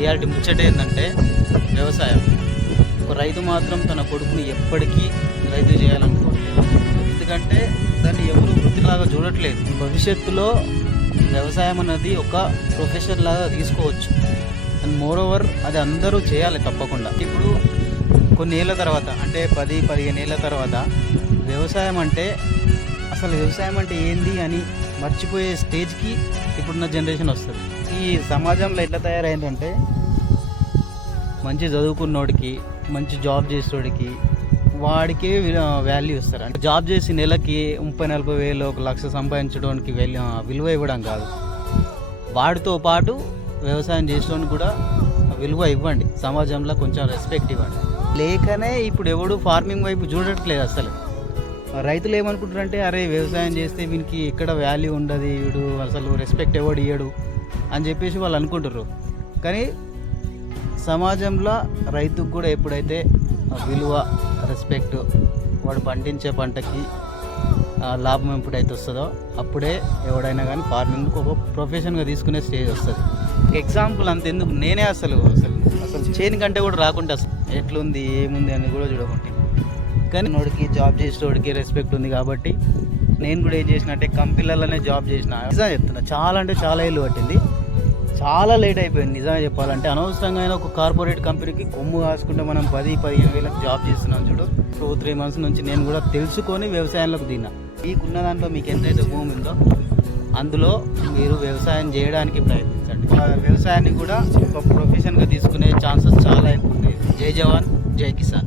ఇయాల్టి ముచ్చట ఏంటంటే వ్యవసాయం. ఒక రైతు మాత్రం తన కొడుకుని ఎప్పటికీ రైతు చేయాలనుకోవట్లేదు. ఎందుకంటే దాన్ని ఎవరు వృత్తిలాగా చూడట్లేదు. భవిష్యత్తులో వ్యవసాయం అనేది ఒక ప్రొఫెషన్ లాగా తీసుకోవచ్చు. అండ్ మోరోవర్ అది అందరూ చేయాలి తప్పకుండా. ఇప్పుడు కొన్ని ఏళ్ళ తర్వాత, అంటే 10-15 ఏళ్ళ తర్వాత వ్యవసాయం అంటే అసలు వ్యవసాయం అంటే ఏంది అని మర్చిపోయే స్టేజ్కి ఇప్పుడున్న జనరేషన్ వస్తుంది. ఈ సమాజంలో ఎట్లా తయారైందంటే మంచి చదువుకున్నోడికి, మంచి జాబ్ చేసేవాడికి వాడికే వాల్యూ ఇస్తారు. అంటే జాబ్ చేసి నెలకి 30-40 వేలు, 1 లక్ష సంపాదించడానికి విలువ ఇవ్వడం కాదు, వాడితో పాటు వ్యవసాయం చేసేవాడికి కూడా విలువ ఇవ్వండి. సమాజంలో కొంచెం రెస్పెక్ట్ ఇవ్వండి. లేకనే ఇప్పుడు ఎవడు ఫార్మింగ్ వైపు చూడట్లేదు. అసలు రైతులు ఏమనుకుంటారంటే, అరే వ్యవసాయం చేస్తే వీనికి ఎక్కడ వాల్యూ ఉండదు, వీడు అసలు రెస్పెక్ట్ ఎవడు ఇయ్యడు అని చెప్పేసి వాళ్ళు అనుకుంటారు. కానీ సమాజంలో రైతుకు కూడా ఎప్పుడైతే విలువ, రెస్పెక్ట్, వాడు పండించే పంటకి లాభం ఎప్పుడైతే వస్తుందో అప్పుడే ఎవడైనా కానీ ఫార్మింగ్కి ఒక ప్రొఫెషన్గా తీసుకునే స్టేజ్ వస్తుంది. ఎగ్జాంపుల్ అంతెందుకు, నేనే అసలు చేను కంటే కూడా రాకుండా అసలు ఎట్లుంది ఏముంది అని కూడా చూడకుంటే, కానీ నోడికి జాబ్ చేసేటోడికి రెస్పెక్ట్ ఉంది కాబట్టి నేను కూడా ఏం చేసినట్టే కంపెనీలలోనే జాబ్ చేసిన. నిజంగా చెప్తున్నా, చాలా అంటే చాలా ఏళ్ళు పట్టింది, చాలా లేట్ అయిపోయింది. నిజంగా చెప్పాలంటే అనవసరంగా ఒక కార్పొరేట్ కంపెనీకి కొమ్ము కాసుకుంటే మనం 10-15 వేలకు జాబ్ చేస్తున్నాం చూడు. 2-3 మంత్స్ నుంచి నేను కూడా తెలుసుకొని వ్యవసాయంలోకి దిన్నా. మీకున్న దాంట్లో మీకు ఎంతైతే భూమి ఉందో అందులో మీరు వ్యవసాయం చేయడానికి ప్రయత్నించండి. వ్యవసాయాన్ని కూడా ఒక ప్రొఫెషన్గా తీసుకునే ఛాన్సెస్ చాలా ఎక్కువ ఉంటాయి. జై జవాన్, జై కిసాన్.